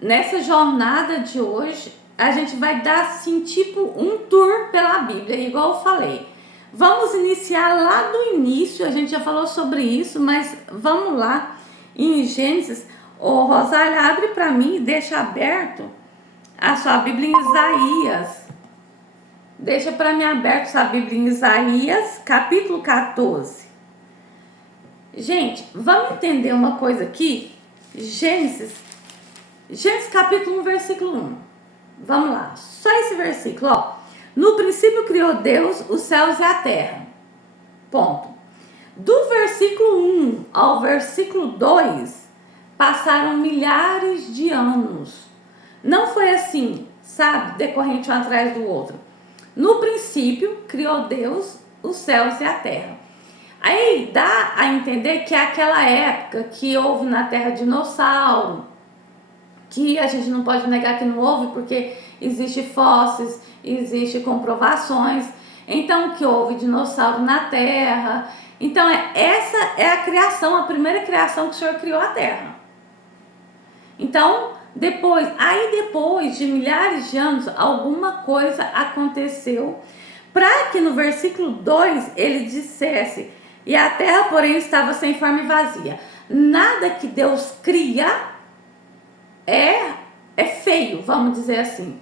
nessa jornada de hoje, a gente vai dar assim, tipo um tour pela Bíblia, igual eu falei. Vamos iniciar lá do início, a gente já falou sobre isso, mas vamos lá em Gênesis. Ô, Rosália, abre para mim e deixa aberto a sua Bíblia em Isaías. Deixa para mim aberto sua Bíblia em Isaías, capítulo 14. Gente, vamos entender uma coisa aqui. Gênesis capítulo 1, versículo 1. Vamos lá, só esse versículo, ó. No princípio criou Deus os céus e a terra. Ponto. Do versículo 1 ao versículo 2, passaram milhares de anos. Não foi assim, sabe, decorrente um atrás do outro. No princípio criou Deus os céus e a terra. Aí dá a entender que é aquela época que houve na Terra dinossauro, que a gente não pode negar que não houve, porque existe fósseis, existe comprovações, então que houve dinossauro na Terra. Então essa é a criação, a primeira criação que o Senhor criou a Terra. Então depois de milhares de anos, alguma coisa aconteceu para que no versículo 2 ele dissesse: e a terra, porém, estava sem forma e vazia. Nada que Deus cria é feio, vamos dizer assim.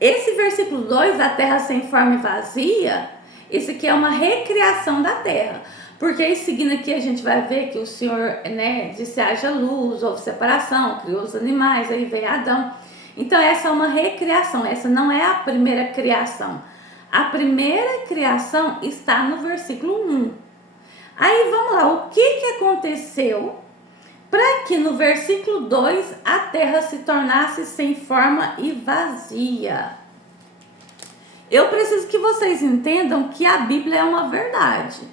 Esse versículo 2, a terra sem forma e vazia, esse aqui é uma recriação da terra. Porque aí, seguindo aqui, a gente vai ver que o Senhor, né, disse: haja luz, houve separação, criou os animais, aí veio Adão. Então, essa é uma recriação, essa não é a primeira criação. A primeira criação está no versículo 1. Aí, vamos lá, o que aconteceu para que no versículo 2 a terra se tornasse sem forma e vazia? Eu preciso que vocês entendam que a Bíblia é uma verdade.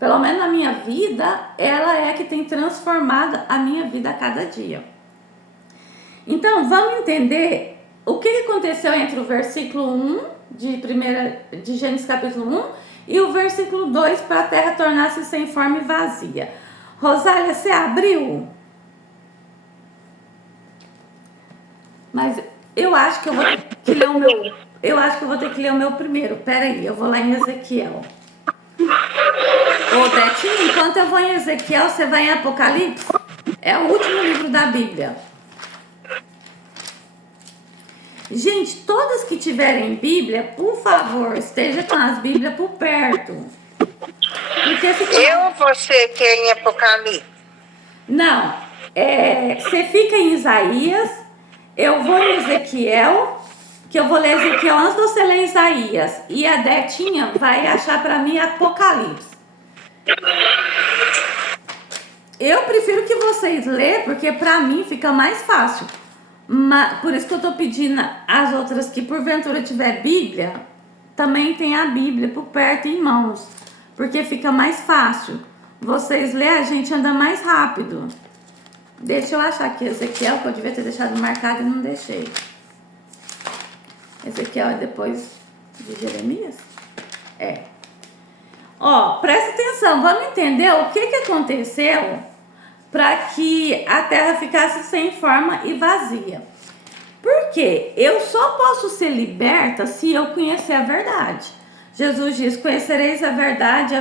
Pelo menos na minha vida, ela é que tem transformado a minha vida a cada dia. Então, vamos entender o que aconteceu entre o versículo 1 de Gênesis capítulo 1 e o versículo 2 para a terra tornar-se sem forma e vazia. Rosália, você abriu? Mas eu acho que eu vou ter que ler o meu. Eu acho que eu vou ter que ler o meu primeiro. Pera aí, eu vou lá em Ezequiel. Ô, Betinho, enquanto eu vou em Ezequiel, você vai em Apocalipse? É o último livro da Bíblia. Gente, todas que tiverem Bíblia, por favor, esteja com as Bíblias por perto. Porque você quer em Apocalipse? Não, você fica em Isaías, eu vou em Ezequiel, que eu vou ler Ezequiel antes de você ler Isaías. E a Detinha vai achar para mim Apocalipse. Eu prefiro que vocês leiam, porque para mim fica mais fácil. Por isso que eu tô pedindo as outras que porventura tiver Bíblia, também tem a Bíblia por perto em mãos, porque fica mais fácil. Vocês lêem, a gente anda mais rápido. Deixa eu achar aqui Ezequiel, que eu devia ter deixado marcado e não deixei. Ezequiel é depois de Jeremias? É. Ó, presta atenção, vamos entender o que aconteceu para que a terra ficasse sem forma e vazia. Porque eu só posso ser liberta se eu conhecer a verdade. Jesus diz: conhecereis a verdade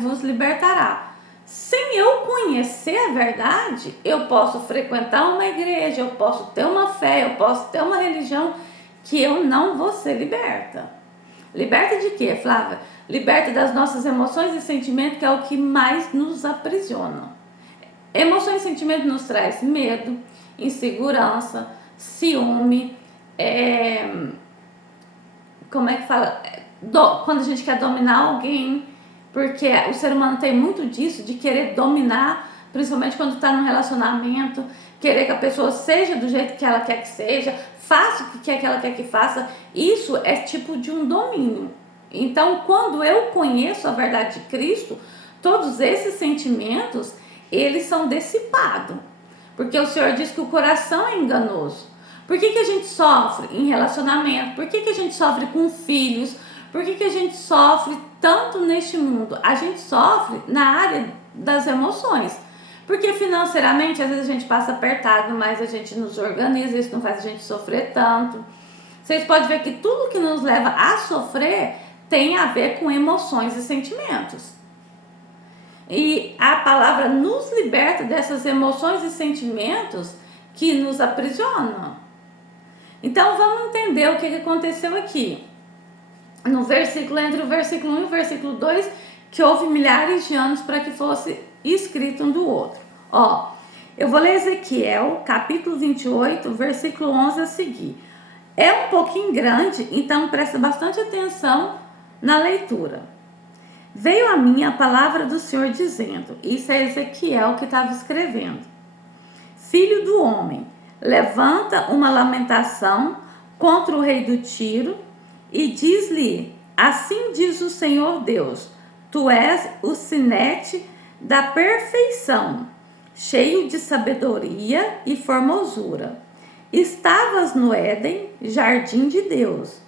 vos libertará. Sem eu conhecer a verdade, eu posso frequentar uma igreja, eu posso ter uma fé, eu posso ter uma religião, que eu não vou ser liberta. Liberta de quê, Flávia? Liberta das nossas emoções e sentimentos, que é o que mais nos aprisiona. Emoções e sentimentos nos traz medo, insegurança, ciúme, como é que fala? Quando a gente quer dominar alguém, porque o ser humano tem muito disso, de querer dominar, principalmente quando está num relacionamento, querer que a pessoa seja do jeito que ela quer que seja, faça o que ela quer que faça. Isso é tipo de um domínio. Então, quando eu conheço a verdade de Cristo, todos esses sentimentos, eles são dissipados. Porque o Senhor diz que o coração é enganoso. Por que a gente sofre em relacionamento? Por que a gente sofre com filhos? Por que a gente sofre tanto neste mundo? A gente sofre na área das emoções. Porque financeiramente, às vezes a gente passa apertado, mas a gente nos organiza, isso não faz a gente sofrer tanto. Vocês podem ver que tudo que nos leva a sofrer tem a ver com emoções e sentimentos. E a palavra nos liberta dessas emoções e sentimentos que nos aprisionam. Então vamos entender o que aconteceu aqui. No versículo, entre o versículo 1 e o versículo 2, que houve milhares de anos para que fosse escrito um do outro. Ó, eu vou ler Ezequiel, capítulo 28, versículo 11 a seguir. É um pouquinho grande, então presta bastante atenção na leitura. Veio a mim a palavra do Senhor dizendo, isso é Ezequiel que estava escrevendo. Filho do homem, levanta uma lamentação contra o rei do Tiro e diz-lhe, assim diz o Senhor Deus, tu és o sinete da perfeição, cheio de sabedoria e formosura. Estavas no Éden, jardim de Deus.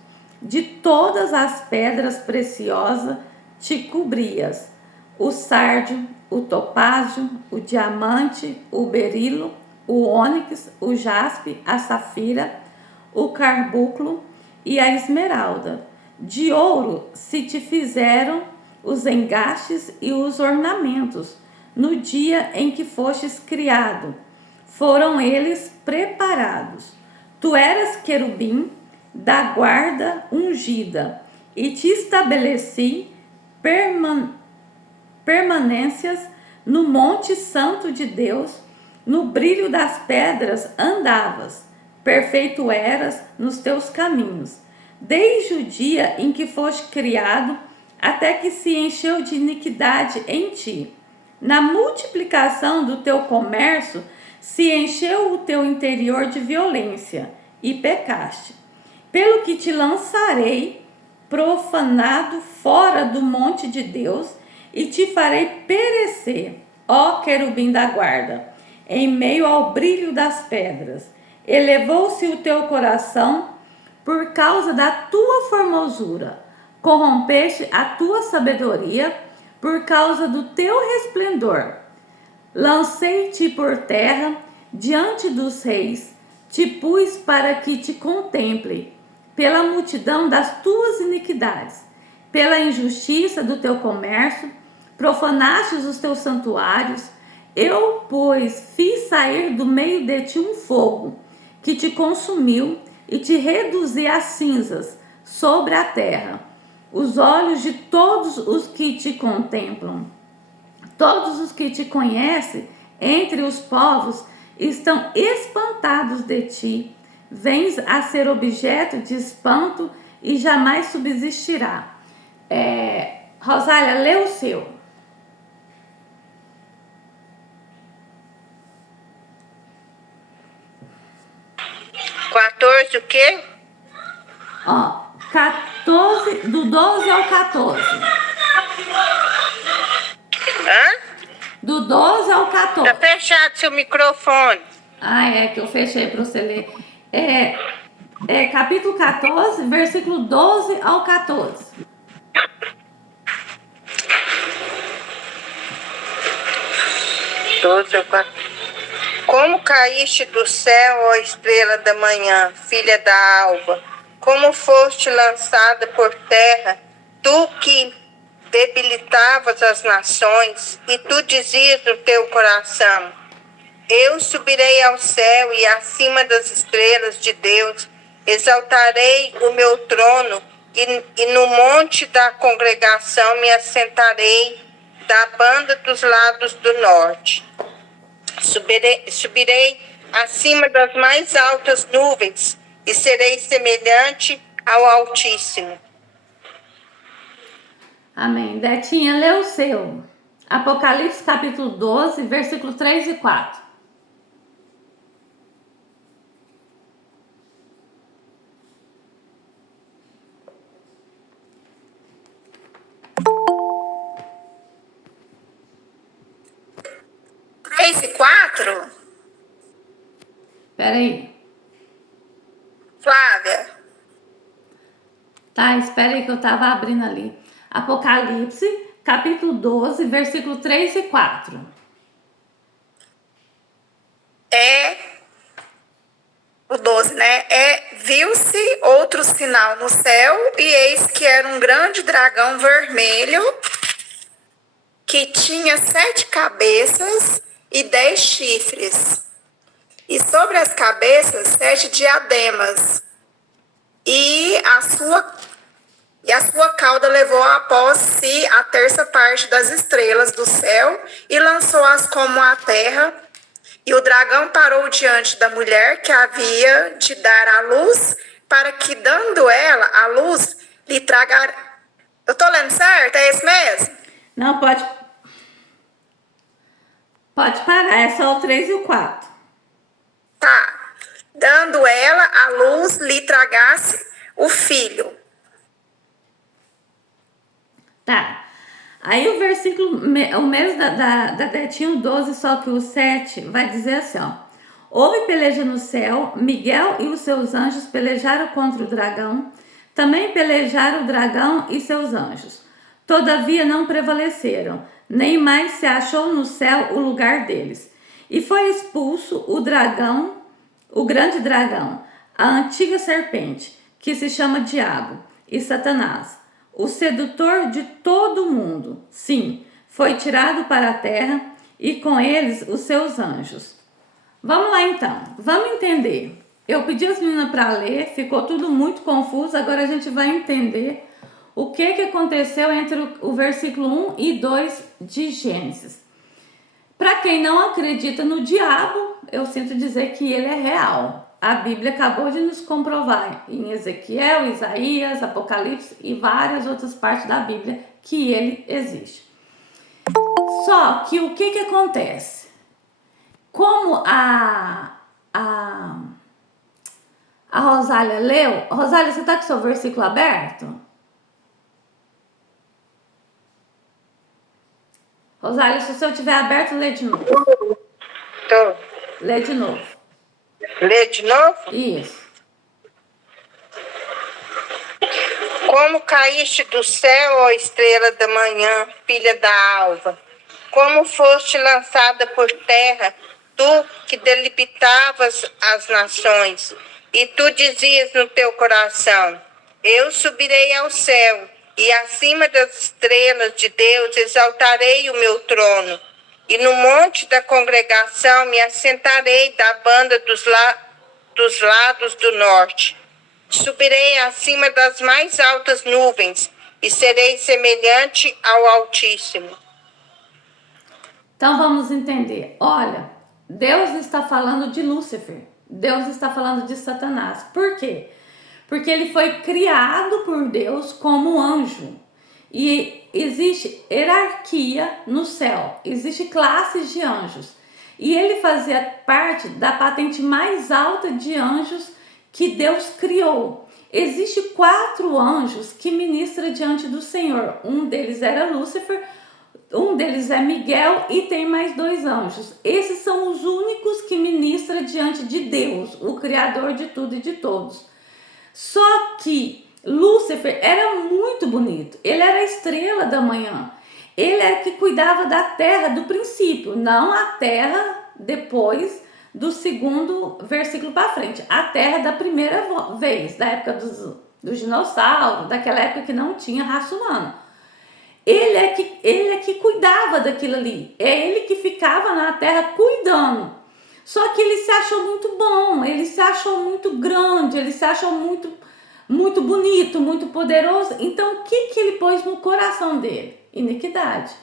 De todas as pedras preciosas te cobrias. O sárdio, o topázio, o diamante, o berilo, o ônix, o jaspe, a safira, o carbunclo e a esmeralda. De ouro se te fizeram os engastes e os ornamentos. No dia em que fostes criado, foram eles preparados. Tu eras querubim da guarda ungida, e te estabeleci permanências no monte santo de Deus, no brilho das pedras andavas, perfeito eras nos teus caminhos, desde o dia em que foste criado, até que se encheu de iniquidade em ti. Na multiplicação do teu comércio, se encheu o teu interior de violência, e pecaste. Pelo que te lançarei profanado fora do monte de Deus, e te farei perecer, ó querubim da guarda, em meio ao brilho das pedras. Elevou-se o teu coração por causa da tua formosura, corrompeste a tua sabedoria por causa do teu resplendor. Lancei-te por terra diante dos reis, te pus para que te contemple, pela multidão das tuas iniquidades, pela injustiça do teu comércio, profanastes os teus santuários. Eu, pois, fiz sair do meio de ti um fogo, que te consumiu e te reduzi a cinzas sobre a terra. Os olhos de todos os que te contemplam, todos os que te conhecem entre os povos, estão espantados de ti. Vens a ser objeto de espanto e jamais subsistirá. Rosália, lê o seu. 14 o quê? Ó, 14, do 12 ao 14. Hã? Do 12 ao 14. Tá fechado seu microfone. Ah, é que eu fechei para você ler. Capítulo 14, versículo 12 ao 14. Como caíste do céu, ó estrela da manhã, filha da alva, como foste lançada por terra, tu que debilitavas as nações, e tu dizias no teu coração, eu subirei ao céu e acima das estrelas de Deus, exaltarei o meu trono, e no monte da congregação me assentarei da banda dos lados do norte. Subirei acima das mais altas nuvens e serei semelhante ao Altíssimo. Amém. Detinha, lê o seu. Apocalipse capítulo 12, versículo 3 e 4. Três e 4? Peraí. Flávia. Tá, espera aí que eu tava abrindo ali. Apocalipse, capítulo 12, versículo 3 e 4. O 12, né? Viu-se outro sinal no céu, e eis que era um grande dragão vermelho, que tinha 7 cabeças e 10 chifres. E sobre as cabeças 7 diademas. E a sua cauda levou após si a terça parte das estrelas do céu e lançou-as como a terra. E o dragão parou diante da mulher que havia de dar à luz, para que, dando ela a luz, lhe traga... Eu tô lendo certo? É isso mesmo? Não, pode parar, é só o 3 e o 4. Tá. Dando ela a luz, lhe tragasse o filho. Tá. Aí o versículo, o mesmo da Detinho 12, só que o 7 vai dizer assim, ó. Houve peleja no céu, Miguel e os seus anjos pelejaram contra o dragão, também pelejaram o dragão e seus anjos. Todavia não prevaleceram, nem mais se achou no céu o lugar deles. E foi expulso o dragão, o grande dragão, a antiga serpente, que se chama Diabo e Satanás, o sedutor de todo o mundo. Sim, foi tirado para a terra e com eles os seus anjos. Vamos lá então, vamos entender. Eu pedi as meninas para ler, ficou tudo muito confuso, agora a gente vai entender o que aconteceu entre o versículo 1 e 2 de Gênesis. Para quem não acredita no diabo, eu sinto dizer que ele é real. A Bíblia acabou de nos comprovar em Ezequiel, Isaías, Apocalipse e várias outras partes da Bíblia que ele existe. Só que o que acontece? Como a Rosália leu... Rosália, você está com o seu versículo aberto? Rosália, se o seu tiver aberto, lê de novo. Tô. Lê de novo. Lê de novo? Isso. Como caíste do céu, ó estrela da manhã, filha da alva, como foste lançada por terra, tu que delimitavas as nações, e tu dizias no teu coração, eu subirei ao céu, e acima das estrelas de Deus exaltarei o meu trono, e no monte da congregação me assentarei da banda dos lados do norte. Subirei acima das mais altas nuvens, e serei semelhante ao Altíssimo. Então vamos entender. Olha, Deus está falando de Lúcifer. Deus está falando de Satanás. Por quê? Porque ele foi criado por Deus como anjo. E existe hierarquia no céu. Existe classes de anjos. E ele fazia parte da patente mais alta de anjos que Deus criou. Existem 4 anjos que ministram diante do Senhor. Um deles era Lúcifer, um deles é Miguel e tem mais 2 anjos. Esses são os únicos que ministram diante de Deus, o Criador de tudo e de todos. Só que Lúcifer era muito bonito. Ele era a estrela da manhã. Ele era que cuidava da terra do princípio, não a terra depois do segundo versículo para frente. A terra da primeira vez, da época dos dinossauros, daquela época que não tinha raça humana. Ele é que cuidava daquilo ali. É ele que ficava na terra cuidando. Só que ele se achou muito bom, ele se achou muito grande, ele se achou muito bonito, muito poderoso. Então, o que ele pôs no coração dele? Iniquidade.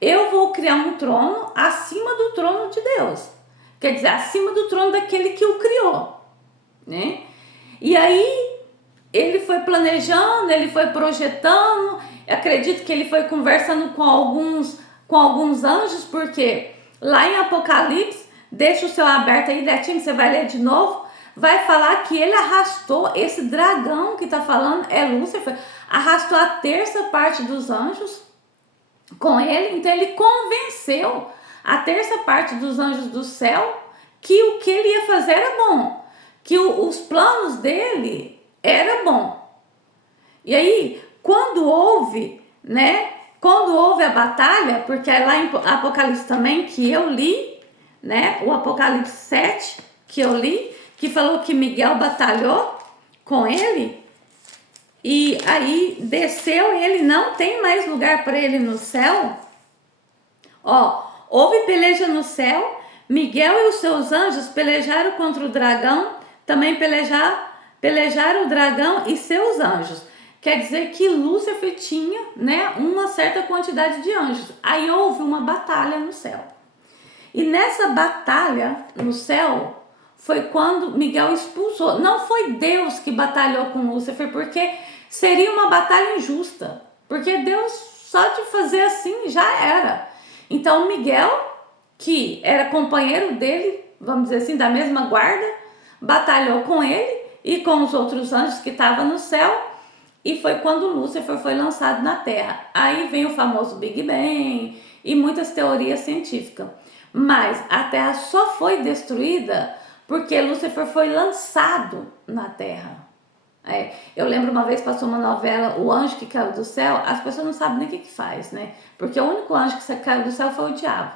Eu vou criar um trono acima do trono de Deus. Quer dizer, acima do trono daquele que o criou, né? E aí, ele foi planejando, ele foi projetando. Eu acredito que ele foi conversando com alguns anjos, porque lá em Apocalipse, deixa o seu aberto aí, Detinho, você vai ler de novo, vai falar que ele arrastou, esse dragão que está falando é Lúcifer, arrastou a terça parte dos anjos com ele. Então ele convenceu a terça parte dos anjos do céu que o que ele ia fazer era bom, que os planos dele era bom. E aí, quando houve a batalha, porque é lá em Apocalipse também que eu li, né? O Apocalipse 7, que eu li, que falou que Miguel batalhou com ele, e aí desceu, e ele não tem mais lugar para ele no céu. Ó, houve peleja no céu, Miguel e os seus anjos pelejaram contra o dragão, também pelejaram o dragão e seus anjos. Quer dizer que Lúcifer tinha, né, uma certa quantidade de anjos. Aí houve uma batalha no céu. E nessa batalha no céu foi quando Miguel expulsou. Não foi Deus que batalhou com Lúcifer, porque seria uma batalha injusta. Porque Deus só de fazer assim já era. Então Miguel, que era companheiro dele, vamos dizer assim, da mesma guarda, batalhou com ele e com os outros anjos que estavam no céu. E foi quando Lúcifer foi lançado na Terra. Aí vem o famoso Big Bang e muitas teorias científicas. Mas a Terra só foi destruída porque Lúcifer foi lançado na Terra. Eu lembro uma vez passou uma novela, O Anjo que Caiu do Céu. As pessoas não sabem nem o que faz, né? Porque o único anjo que caiu do céu foi o diabo.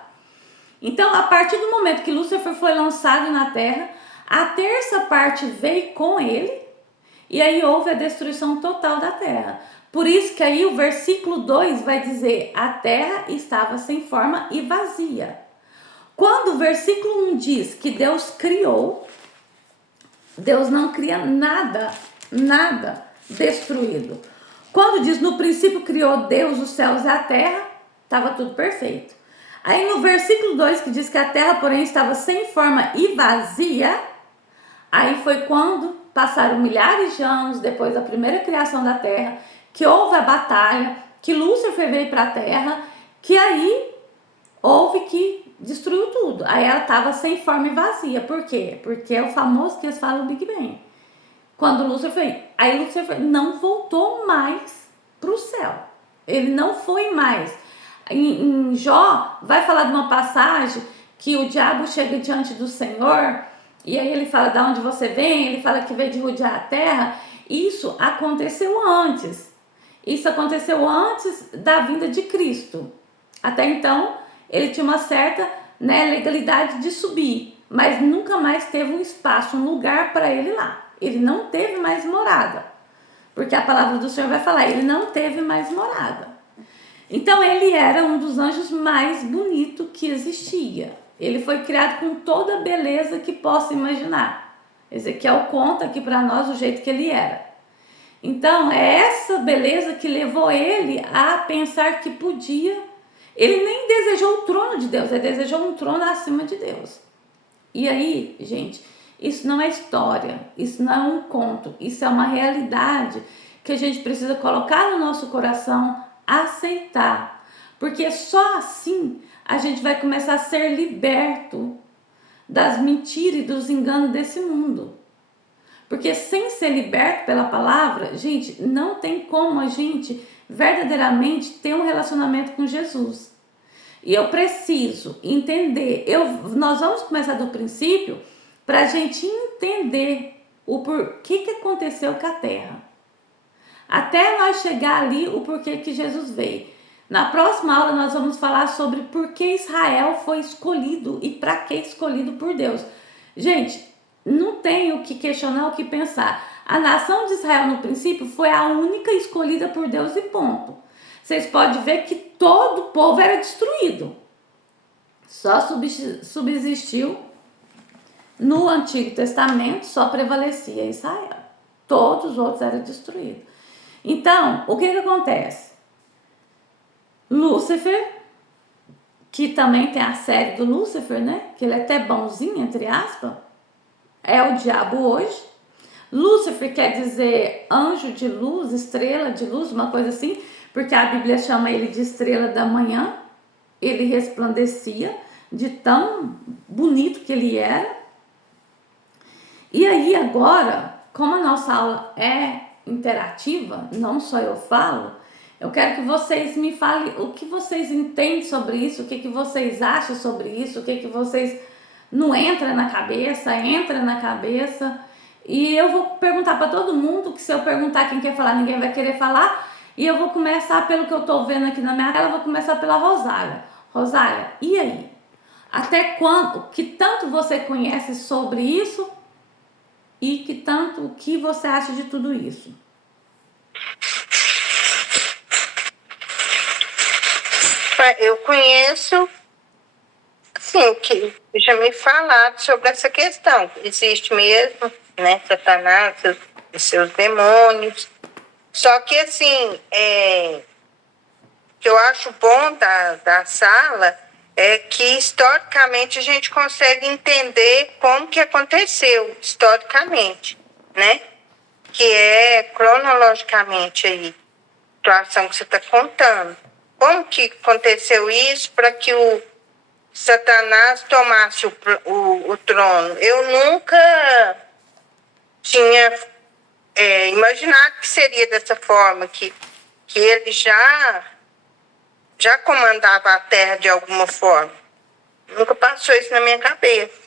Então, a partir do momento que Lúcifer foi lançado na Terra, a terça parte veio com ele, e aí houve a destruição total da terra. Por isso que aí o versículo 2 vai dizer: a terra estava sem forma e vazia. Quando o versículo 1 diz que Deus criou, Deus não cria nada destruído. Quando diz no princípio criou Deus os céus e a terra, estava tudo perfeito. Aí no versículo 2 que diz que a terra porém estava sem forma e vazia, aí foi quando passaram milhares de anos depois da primeira criação da Terra, que houve a batalha, que Lúcifer veio para a Terra, que aí houve que destruiu tudo. Aí ela estava sem forma e vazia. Por quê? Porque é o famoso que eles falam Big Bang. Quando Lúcifer veio, aí Lúcifer não voltou mais para o céu. Ele não foi mais. Em Jó vai falar de uma passagem que o diabo chega diante do Senhor. E aí ele fala de onde você vem, ele fala que veio de rodear a terra. Isso aconteceu antes. Isso aconteceu antes da vinda de Cristo. Até então, ele tinha uma certa, né, legalidade de subir, mas nunca mais teve um espaço, um lugar para ele lá. Ele não teve mais morada. Porque a palavra do Senhor vai falar, ele não teve mais morada. Então ele era um dos anjos mais bonitos que existia. Ele foi criado com toda a beleza que possa imaginar. Ezequiel conta aqui para nós o jeito que ele era. Então, é essa beleza que levou ele a pensar que podia. Ele nem desejou o trono de Deus, ele desejou um trono acima de Deus. E aí, gente, isso não é história, isso não é um conto, isso é uma realidade que a gente precisa colocar no nosso coração, aceitar. Porque só assim a gente vai começar a ser liberto das mentiras e dos enganos desse mundo. Porque sem ser liberto pela palavra, gente, não tem como a gente verdadeiramente ter um relacionamento com Jesus. E eu preciso entender, nós vamos começar do princípio para a gente entender o porquê que aconteceu com a terra. Até nós chegar ali, o porquê que Jesus veio. Na próxima aula nós vamos falar sobre por que Israel foi escolhido e para que escolhido por Deus. Gente, não tem o que questionar, o que pensar. A nação de Israel no princípio foi a única escolhida por Deus e ponto. Vocês podem ver que todo o povo era destruído. Só subsistiu no Antigo Testamento, só prevalecia Israel. Todos os outros eram destruídos. Então, o que acontece? Lúcifer, que também tem a série do Lúcifer, né? Que ele é até bonzinho, entre aspas, é o diabo hoje. Lúcifer quer dizer anjo de luz, estrela de luz, uma coisa assim, porque a Bíblia chama ele de estrela da manhã. Ele resplandecia de tão bonito que ele era. E aí agora, como a nossa aula é interativa, não só eu falo, eu quero que vocês me falem o que vocês entendem sobre isso, o que vocês acham sobre isso, o que vocês não entra na cabeça, entra na cabeça. E eu vou perguntar para todo mundo, que se eu perguntar quem quer falar, ninguém vai querer falar. E eu vou começar pelo que eu estou vendo aqui na minha tela, eu vou começar pela Rosália. Rosália, e aí? Até quando, que tanto você conhece sobre isso e que tanto, o que você acha de tudo isso? Eu conheço, sim, que já me falaram sobre essa questão. Existe mesmo, né, Satanás e seus demônios. Só que, assim, o que eu acho bom da sala é que, historicamente, a gente consegue entender como que aconteceu, historicamente, né? Que é cronologicamente aí, a situação que você está contando. Como que aconteceu isso para que o Satanás tomasse o trono? Eu nunca tinha imaginado que seria dessa forma, que ele já comandava a terra de alguma forma. Nunca passou isso na minha cabeça.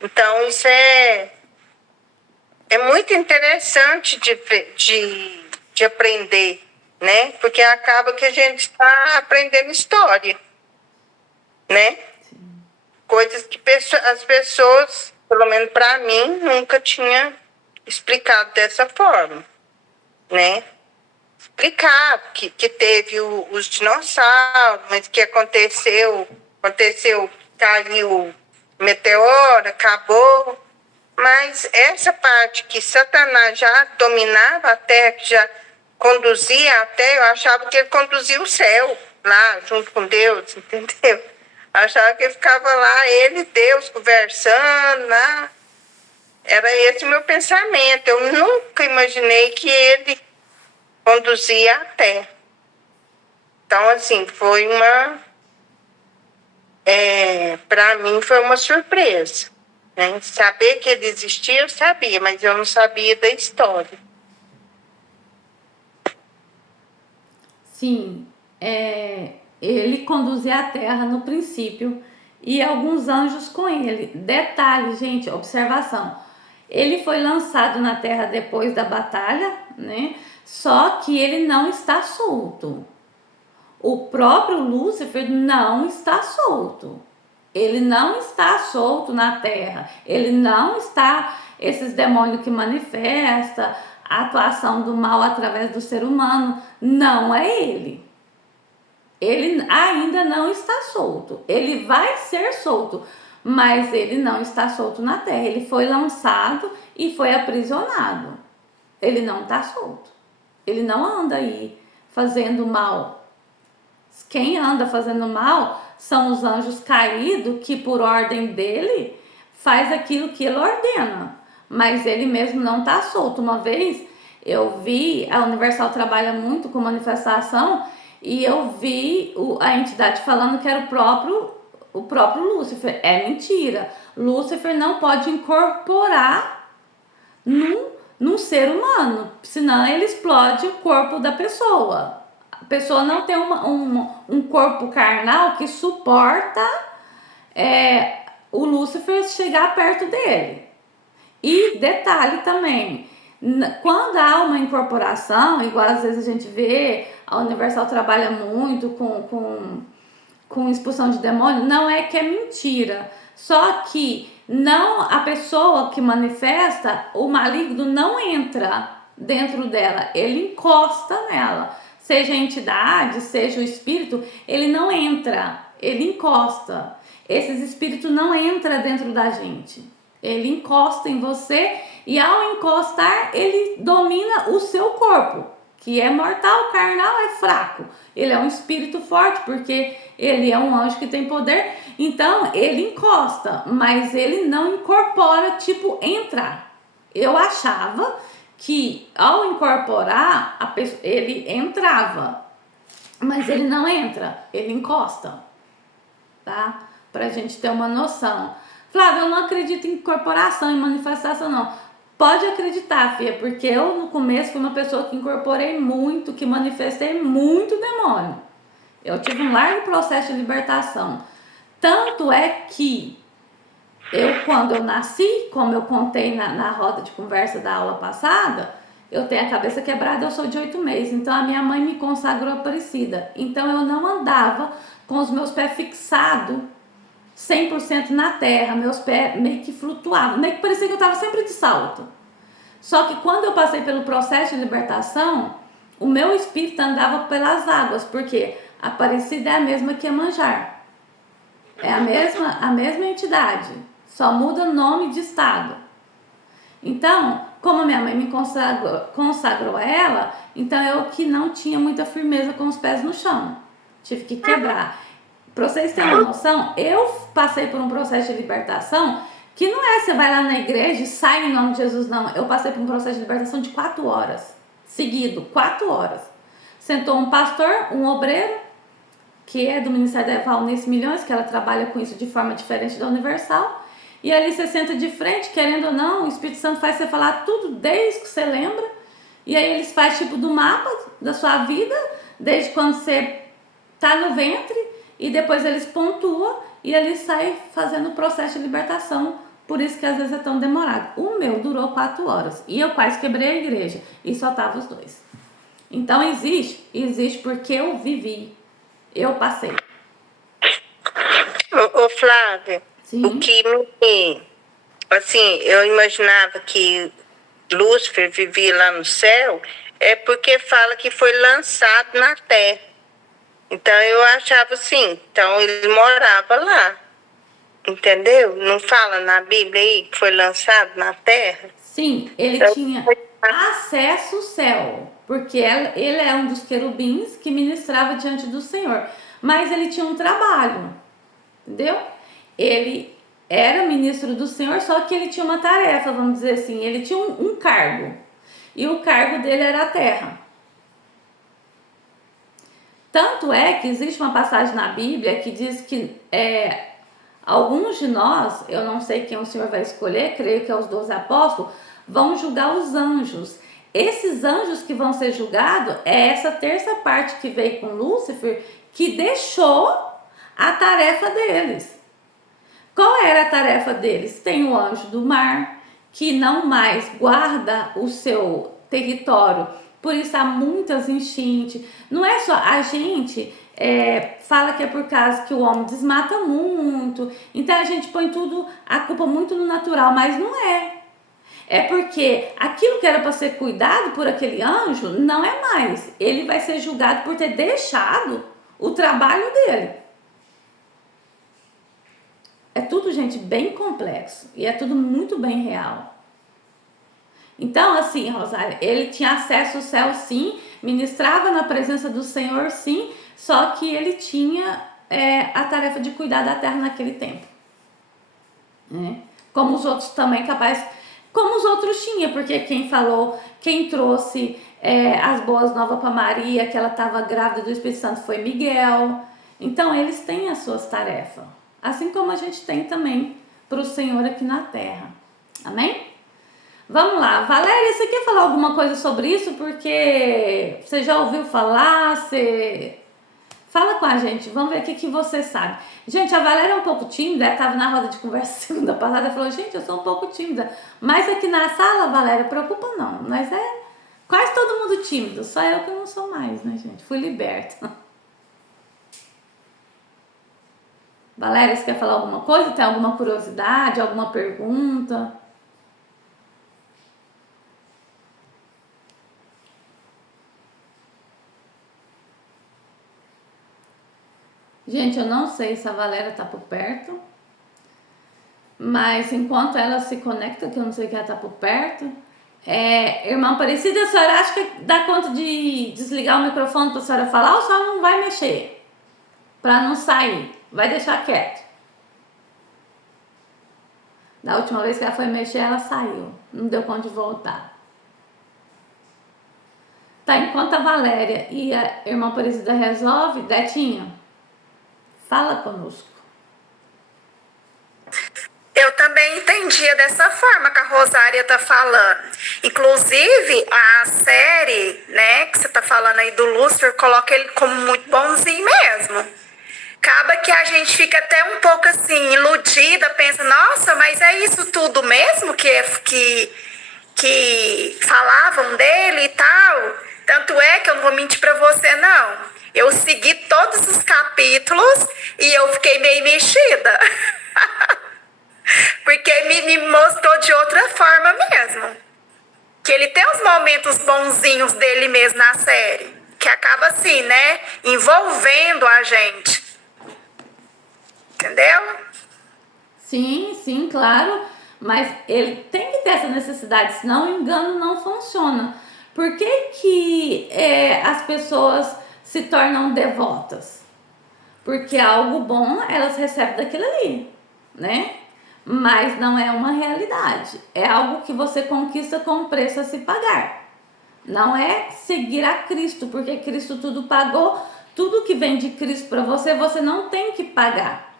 Então, isso é muito interessante de aprender, né? Porque acaba que a gente está aprendendo história, né? Coisas que as pessoas, pelo menos para mim, nunca tinha explicado dessa forma, né? Explicar que teve os dinossauros, mas que aconteceu, caiu meteoro, acabou. Mas essa parte que Satanás já dominava a terra, que já conduzia a terra, eu achava que ele conduzia o céu lá, junto com Deus, entendeu? Eu achava que ele ficava lá, ele e Deus conversando lá. Era esse o meu pensamento. Eu nunca imaginei que ele conduzia a terra. Então, assim, foi para mim foi uma surpresa. Né? Saber que ele existia, eu sabia, mas eu não sabia da história. Sim, ele conduzia a terra no princípio e alguns anjos com ele. Detalhe, gente, observação. Ele foi lançado na terra depois da batalha, né? Só que ele não está solto. O próprio Lúcifer não está solto. Ele não está solto na terra. Ele não está, esses demônios que manifesta a atuação do mal através do ser humano, não é ele. Ele ainda não está solto. Ele vai ser solto, mas ele não está solto na terra. Ele foi lançado e foi aprisionado. Ele não está solto. Ele não anda aí fazendo mal. Quem anda fazendo mal são os anjos caídos que, por ordem dele, faz aquilo que ele ordena. Mas ele mesmo não está solto. Uma vez eu vi, a Universal trabalha muito com manifestação, e eu vi a entidade falando que era o próprio Lúcifer. É mentira. Lúcifer não pode incorporar num ser humano, senão ele explode o corpo da pessoa. A pessoa não tem um corpo carnal que suporta o Lúcifer chegar perto dele. E detalhe também, quando há uma incorporação, igual às vezes a gente vê, a Universal trabalha muito com expulsão de demônio, não é que é mentira, só que não, a pessoa que manifesta, o maligno não entra dentro dela, ele encosta nela. Seja a entidade, seja o espírito, ele não entra, ele encosta. Esses espíritos não entram dentro da gente. Ele encosta em você e ao encostar, ele domina o seu corpo, que é mortal, carnal, é fraco. Ele é um espírito forte, porque ele é um anjo que tem poder. Então, ele encosta, mas ele não incorpora, tipo, entrar. Eu achava que ao incorporar, ele entrava, mas ele não entra, ele encosta, tá? Pra gente ter uma noção. Flávia, eu não acredito em incorporação, em manifestação, não. Pode acreditar, filha, porque eu no começo fui uma pessoa que incorporei muito, que manifestei muito demônio. Eu tive um largo processo de libertação. Tanto é que quando eu nasci, como eu contei na roda de conversa da aula passada, eu tenho a cabeça quebrada, eu sou de 8 meses. Então a minha mãe me consagrou Aparecida. Então eu não andava com os meus pés fixados 100% na terra, meus pés meio que flutuavam, meio que parecia que eu estava sempre de salto. Só que quando eu passei pelo processo de libertação, o meu espírito andava pelas águas, porque Aparecida é a mesma que Iemanjá. É a mesma entidade, só muda o nome de estado. Então, como minha mãe me consagrou a ela, então eu que não tinha muita firmeza com os pés no chão. Tive que quebrar. Para vocês terem uma noção, eu passei por um processo de libertação que não é você vai lá na igreja e sai em nome de Jesus, não. Eu passei por um processo de libertação de 4 horas, seguido, 4 horas. Sentou um pastor, um obreiro, que é do Ministério da Valnice Milhões, que ela trabalha com isso de forma diferente da Universal. E ali você senta de frente, querendo ou não, o Espírito Santo faz você falar tudo desde que você lembra. E aí eles fazem tipo do mapa da sua vida, desde quando você tá no ventre, e depois eles pontuam e eles saem fazendo o processo de libertação. Por isso que às vezes é tão demorado. O meu durou 4 horas e eu quase quebrei a igreja e só tava os dois. Então existe porque eu vivi, eu passei. Ô Flávia, Sim. o que me... Assim, eu imaginava que Lúcifer vivia lá no céu, é porque fala que foi lançado na terra. Então eu achava assim, então ele morava lá. Entendeu? Não fala na Bíblia aí que foi lançado na terra? Sim, ele Então, tinha acesso ao céu, porque ele é um dos querubins que ministrava diante do Senhor. Mas ele tinha um trabalho, entendeu? Ele era ministro do Senhor, só que ele tinha uma tarefa, vamos dizer assim. Ele tinha um cargo, e o cargo dele era a terra. Tanto é que existe uma passagem na Bíblia que diz que alguns de nós, eu não sei quem o Senhor vai escolher, creio que é os 12 apóstolos, vão julgar os anjos. Esses anjos que vão ser julgados é essa terça parte que veio com Lúcifer, que deixou a tarefa deles. Qual era a tarefa deles? Tem o anjo do mar, que não mais guarda o seu território, por isso há muitas enchentes. Não é só a gente fala que é por causa que o homem desmata muito, então a gente põe tudo, a culpa muito no natural, mas não é. É porque aquilo que era para ser cuidado por aquele anjo não é mais. Ele vai ser julgado por ter deixado o trabalho dele. É tudo, gente, bem complexo e é tudo muito bem real. Então, assim, Rosália, ele tinha acesso ao céu, sim, ministrava na presença do Senhor, sim, só que ele tinha a tarefa de cuidar da terra naquele tempo. Como os outros também capazes, como os outros tinham, porque quem trouxe as boas novas para Maria, que ela estava grávida do Espírito Santo, foi Miguel. Então, eles têm as suas tarefas, assim como a gente tem também para o Senhor aqui na terra. Amém? Vamos lá, Valéria, você quer falar alguma coisa sobre isso? Porque você já ouviu falar, fala com a gente, vamos ver o que você sabe. Gente, a Valéria é um pouco tímida, ela estava na roda de conversa segunda passada, ela falou, gente, eu sou um pouco tímida. Mas aqui na sala, Valéria, preocupa não, mas quase todo mundo tímido, só eu que não sou mais, né, gente? Fui liberta. Valéria, você quer falar alguma coisa? Tem alguma curiosidade, alguma pergunta? Gente, eu não sei se a Valéria tá por perto, mas enquanto ela se conecta, que eu não sei que ela tá por perto, irmã Aparecida, a senhora acha que dá conta de desligar o microfone para a senhora falar ou a senhora não vai mexer? Para não sair, vai deixar quieto. Da última vez que ela foi mexer, ela saiu, não deu conta de voltar. Tá, enquanto a Valéria e a irmã Aparecida resolve, Detinha, fala conosco. Eu também entendia dessa forma que a Rosária tá falando. Inclusive, a série, né, que você tá falando aí do Lúcifer, coloca ele como muito bonzinho mesmo. Acaba que a gente fica até um pouco assim, iludida, pensa, nossa, mas é isso tudo mesmo que falavam dele e tal? Tanto é que eu não vou mentir pra você, não. Eu segui todos os capítulos e eu fiquei meio mexida. Porque me mostrou de outra forma mesmo. Que ele tem os momentos bonzinhos dele mesmo na série. Que acaba assim, né? Envolvendo a gente. Entendeu? Sim, sim, claro. Mas ele tem que ter essa necessidade, senão o engano não funciona. Por que as pessoas se tornam devotas? Porque algo bom elas recebem daquilo ali, né? Mas não é uma realidade. É algo que você conquista com preço a se pagar. Não é seguir a Cristo, porque Cristo tudo pagou. Tudo que vem de Cristo para você, você não tem que pagar.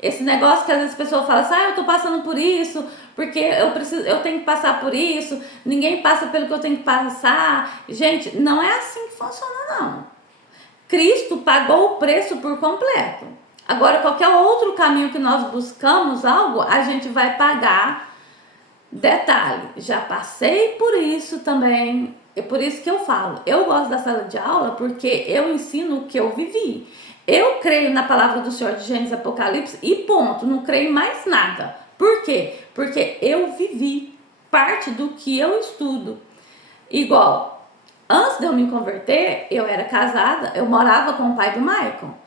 Esse negócio que às vezes as pessoas falam assim, eu tô passando por isso, porque eu tenho que passar por isso, ninguém passa pelo que eu tenho que passar. Gente, não é assim que funciona, não. Cristo pagou o preço por completo. Agora, qualquer outro caminho que nós buscamos algo, a gente vai pagar. Detalhe, já passei por isso também. É por isso que eu falo, eu gosto da sala de aula porque eu ensino o que eu vivi. Eu creio na palavra do Senhor de Gênesis e Apocalipse e ponto, não creio em mais nada. Por quê? Porque eu vivi parte do que eu estudo. Igual, antes de eu me converter, eu era casada, eu morava com o pai do Michael.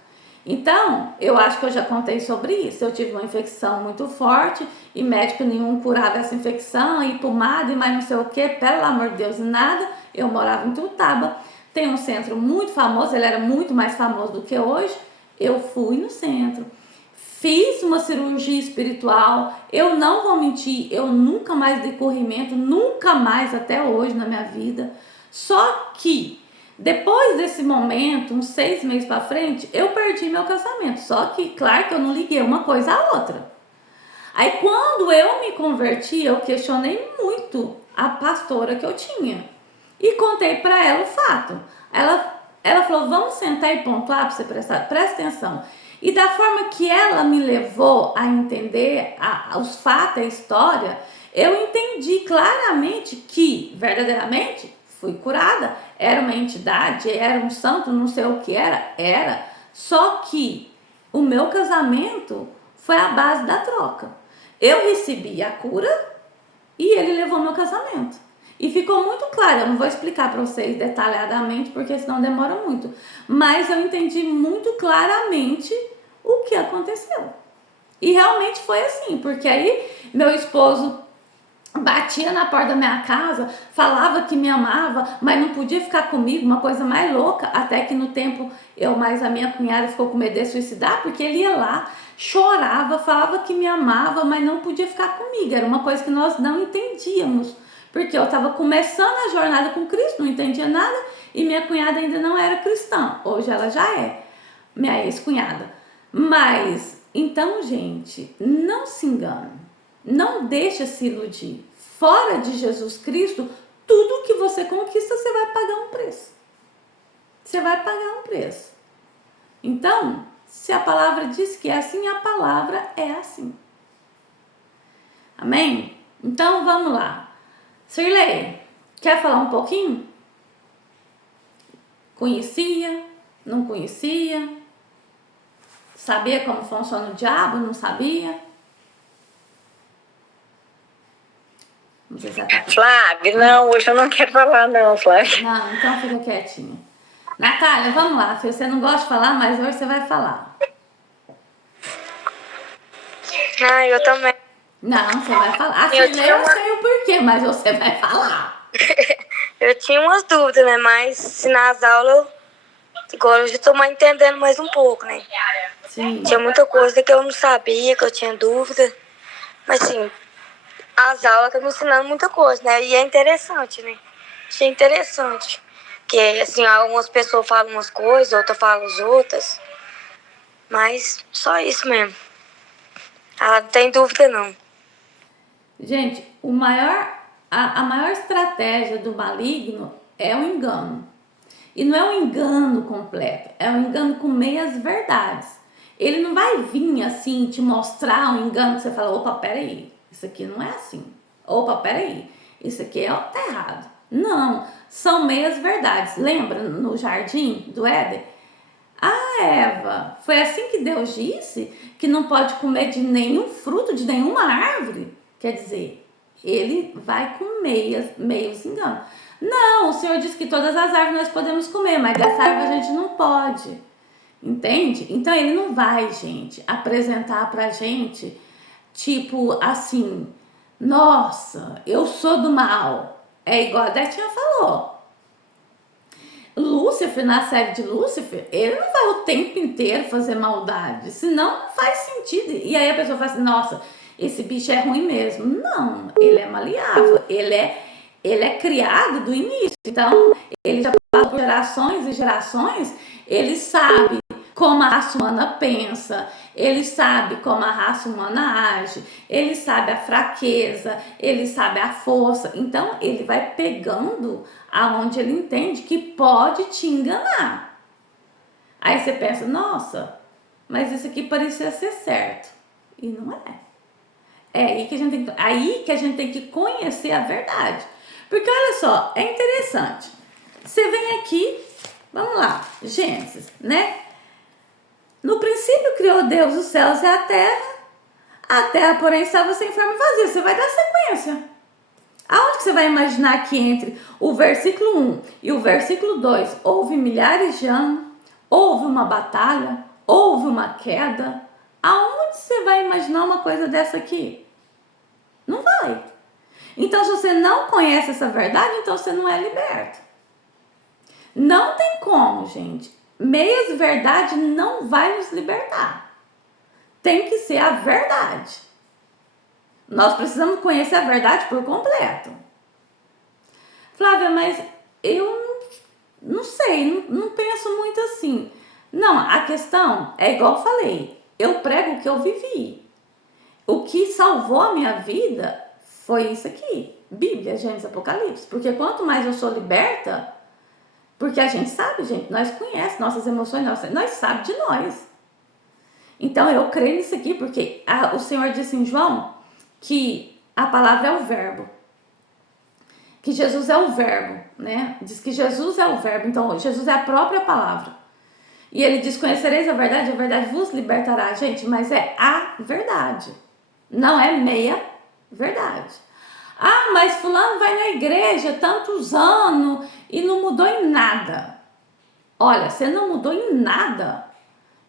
Então, eu acho que eu já contei sobre isso. Eu tive uma infecção muito forte e médico nenhum curava essa infecção, e pomada e mais não sei o que, pelo amor de Deus, nada. Eu morava em Tutaba, tem um centro muito famoso, ele era muito mais famoso do que hoje. Eu fui no centro, fiz uma cirurgia espiritual. Eu não vou mentir, eu nunca mais dei corrimento, nunca mais até hoje na minha vida. Só que depois desse momento, uns 6 meses pra frente, eu perdi meu casamento. Só que, claro que eu não liguei uma coisa à outra. Aí, quando eu me converti, eu questionei muito a pastora que eu tinha. E contei pra ela o fato. Ela falou, vamos sentar e pontuar pra você prestar. Presta atenção. E da forma que ela me levou a entender os fatos, a história, eu entendi claramente que, verdadeiramente, fui curada, era uma entidade, era um santo, não sei o que era. Só que o meu casamento foi a base da troca. Eu recebi a cura e ele levou meu casamento. E ficou muito claro, eu não vou explicar para vocês detalhadamente, porque senão demora muito. Mas eu entendi muito claramente o que aconteceu. E realmente foi assim, porque aí meu esposo batia na porta da minha casa, falava que me amava, mas não podia ficar comigo, uma coisa mais louca, até que no tempo eu mais a minha cunhada ficou com medo de suicidar, porque ele ia lá, chorava, falava que me amava, mas não podia ficar comigo, era uma coisa que nós não entendíamos, porque eu estava começando a jornada com Cristo, não entendia nada, e minha cunhada ainda não era cristã, hoje ela já é, minha ex-cunhada. Mas, então, gente, não se engane. Não deixa se iludir. Fora de Jesus Cristo, tudo que você conquista, você vai pagar um preço. Você vai pagar um preço. Então, se a palavra diz que é assim, a palavra é assim. Amém? Então, vamos lá. Sirlei, quer falar um pouquinho? Conhecia? Não conhecia? Sabia como funciona o diabo? Não sabia? Não sei se ela tá... Flávia, não, hoje eu não quero falar não, Flávia. Não, então fica quietinha. Natália, vamos lá, filho. Você não gosta de falar, mas hoje você vai falar. Ah, eu também. Não, você vai falar. Assim, eu sei o porquê, mas você vai falar. Eu tinha umas dúvidas, né? Mas se nas aulas, agora eu já tô mais entendendo mais um pouco, né? Sim. Tinha muita coisa que eu não sabia, que eu tinha dúvida. Mas assim, as aulas estão me ensinando muita coisa, né? E é interessante, né? Achei interessante. Porque, assim, algumas pessoas falam umas coisas, outras falam as outras. Mas só isso mesmo. Ah, não tem dúvida, não. Gente, a maior estratégia do maligno é o engano. E não é um engano completo, é um engano com meias verdades. Ele não vai vir assim te mostrar um engano que você fala, opa, peraí, isso aqui não é assim. Opa, peraí, isso aqui tá errado. Não, são meias verdades. Lembra no jardim do Éden? a Eva, foi assim que Deus disse que não pode comer de nenhum fruto, de nenhuma árvore? Quer dizer, ele vai com meios enganos. Não, o Senhor disse que todas as árvores nós podemos comer, mas dessa árvore a gente não pode. Entende? Então ele não vai, gente, apresentar pra gente, tipo assim, nossa, eu sou do mal. É igual a Detinha falou. Lúcifer, na série de Lúcifer, ele não vai o tempo inteiro fazer maldade, senão não faz sentido. E aí a pessoa fala assim, nossa, esse bicho é ruim mesmo. Não, ele é maleável, ele é criado do início. Então, ele já passou por gerações e gerações, ele sabe como a raça humana pensa, ele sabe como a raça humana age, ele sabe a fraqueza, ele sabe a força. Então, ele vai pegando aonde ele entende que pode te enganar. Aí você pensa, nossa, mas isso aqui parecia ser certo. E não é. É aí que a gente tem que conhecer a verdade. Porque olha só, é interessante. Você vem aqui, vamos lá, Gênesis, né? No princípio criou Deus os céus e a terra, porém, estava sem forma e vazia. Você vai dar sequência. Aonde que você vai imaginar que entre o versículo 1 e o versículo 2 houve milhares de anos, houve uma batalha, houve uma queda? Aonde você vai imaginar uma coisa dessa aqui? Não vai. Então, se você não conhece essa verdade, então você não é liberto. Não tem como, gente. Meias verdade não vai nos libertar. Tem que ser a verdade. Nós precisamos conhecer a verdade por completo. Flávia, mas eu não sei, não penso muito assim. Não, a questão é igual eu falei. Eu prego o que eu vivi. O que salvou a minha vida foi isso aqui. Bíblia, Gênesis, Apocalipse. Porque quanto mais eu sou liberta, porque a gente sabe, gente, nós conhecemos nossas emoções, nós sabemos de nós. Então eu creio nisso aqui, porque o Senhor disse em João que a palavra é o verbo. Que Jesus é o verbo, né? Diz que Jesus é o verbo, então Jesus é a própria palavra. E ele diz, conhecereis a verdade vos libertará. Gente, mas é a verdade. Não é meia verdade. Ah, mas fulano vai na igreja tantos anos e não mudou em nada. Olha, você não mudou em nada.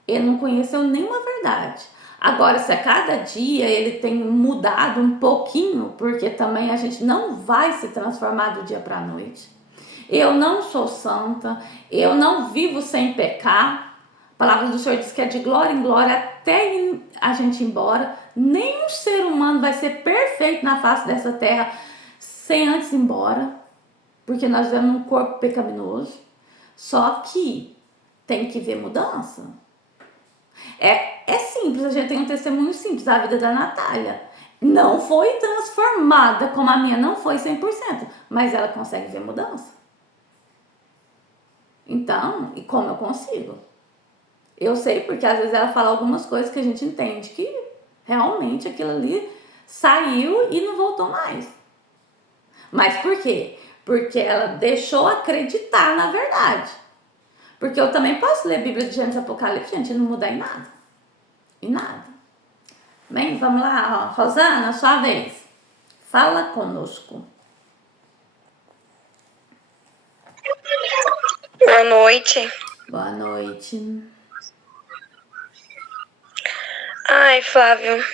Ele não conheceu nenhuma verdade. Agora, se a cada dia ele tem mudado um pouquinho, porque também a gente não vai se transformar do dia para a noite. Eu não sou santa, eu não vivo sem pecar. A palavra do Senhor diz que é de glória em glória até a gente ir embora. Nenhum ser humano vai ser perfeito na face dessa terra sem antes ir embora, porque nós vivemos um corpo pecaminoso. Só que tem que ver mudança. É simples, a gente tem um testemunho simples, a vida da Natália. Não foi transformada, como a minha não foi 100%, mas ela consegue ver mudança. Então, e como eu consigo? Eu sei porque às vezes ela fala algumas coisas que a gente entende que realmente aquilo ali saiu e não voltou mais. Mas por quê? Porque ela deixou acreditar na verdade. Porque eu também posso ler a Bíblia de Gênesis e Apocalipse, gente, e não mudar em nada. Em nada. Bem, vamos lá, ó. Rosana, sua vez. Fala conosco. Boa noite. Boa noite. Ai, Flávio,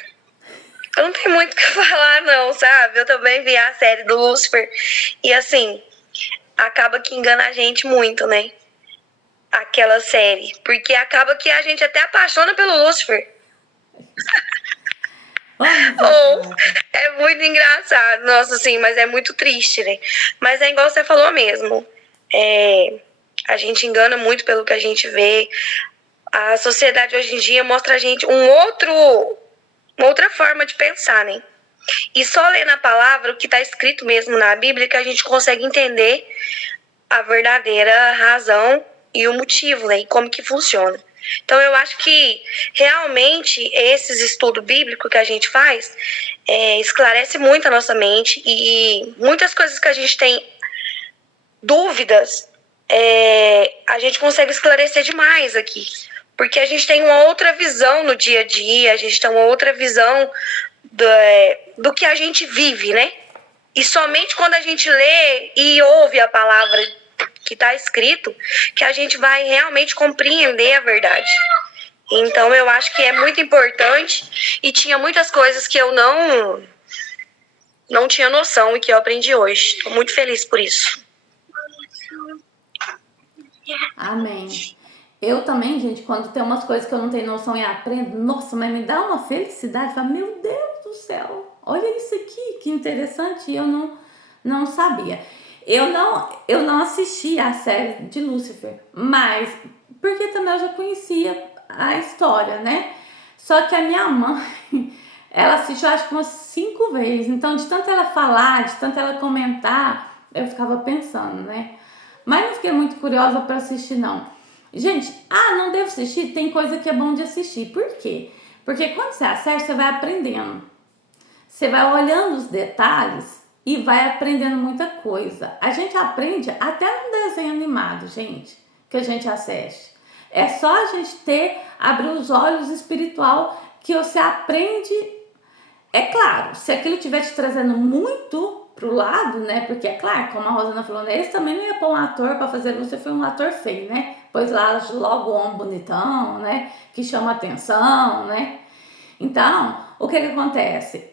eu não tenho muito o que falar, não, sabe? Eu também vi a série do Lúcifer e, assim, acaba que engana a gente muito, né? Aquela série. Porque acaba que a gente até apaixona pelo Lúcifer. É muito engraçado. Nossa, assim, mas é muito triste, né? Mas é igual você falou mesmo. A gente engana muito pelo que a gente vê. A sociedade hoje em dia mostra a gente uma outra forma de pensar, né? E só lendo a palavra, o que está escrito mesmo na Bíblia, que a gente consegue entender a verdadeira razão e o motivo, né? E como que funciona. Então, eu acho que realmente esses estudos bíblicos que a gente faz esclarece muito a nossa mente e muitas coisas que a gente tem dúvidas, a gente consegue esclarecer demais aqui. Porque a gente tem uma outra visão no dia a dia, a gente tem uma outra visão do que a gente vive, né? E somente quando a gente lê e ouve a palavra que está escrito, que a gente vai realmente compreender a verdade. Então, eu acho que é muito importante e tinha muitas coisas que eu não tinha noção e que eu aprendi hoje. Estou muito feliz por isso. Amém. Eu também, gente, quando tem umas coisas que eu não tenho noção e aprendo, nossa, mas me dá uma felicidade. Fala, meu Deus do céu, olha isso aqui, que interessante. E eu não sabia. Eu não assisti a série de Lúcifer, mas porque também eu já conhecia a história, né? Só que a minha mãe, ela assistiu acho que umas 5 vezes. Então, de tanto ela falar, de tanto ela comentar, eu ficava pensando, né? Mas não fiquei muito curiosa para assistir, não. Gente, não devo assistir? Tem coisa que é bom de assistir. Por quê? Porque quando você assiste, você vai aprendendo. Você vai olhando os detalhes e vai aprendendo muita coisa. A gente aprende até no desenho animado, gente, que a gente assiste. É só a gente abrir os olhos espiritual que você aprende. É claro, se aquilo estiver te trazendo muito pro lado, né? Porque é claro, como a Rosana falou, né, eles também não iam pôr um ator para fazer Lúcifer um ator feio, né? Pois lá logo um bonitão, né? Que chama atenção, né? Então, o que acontece?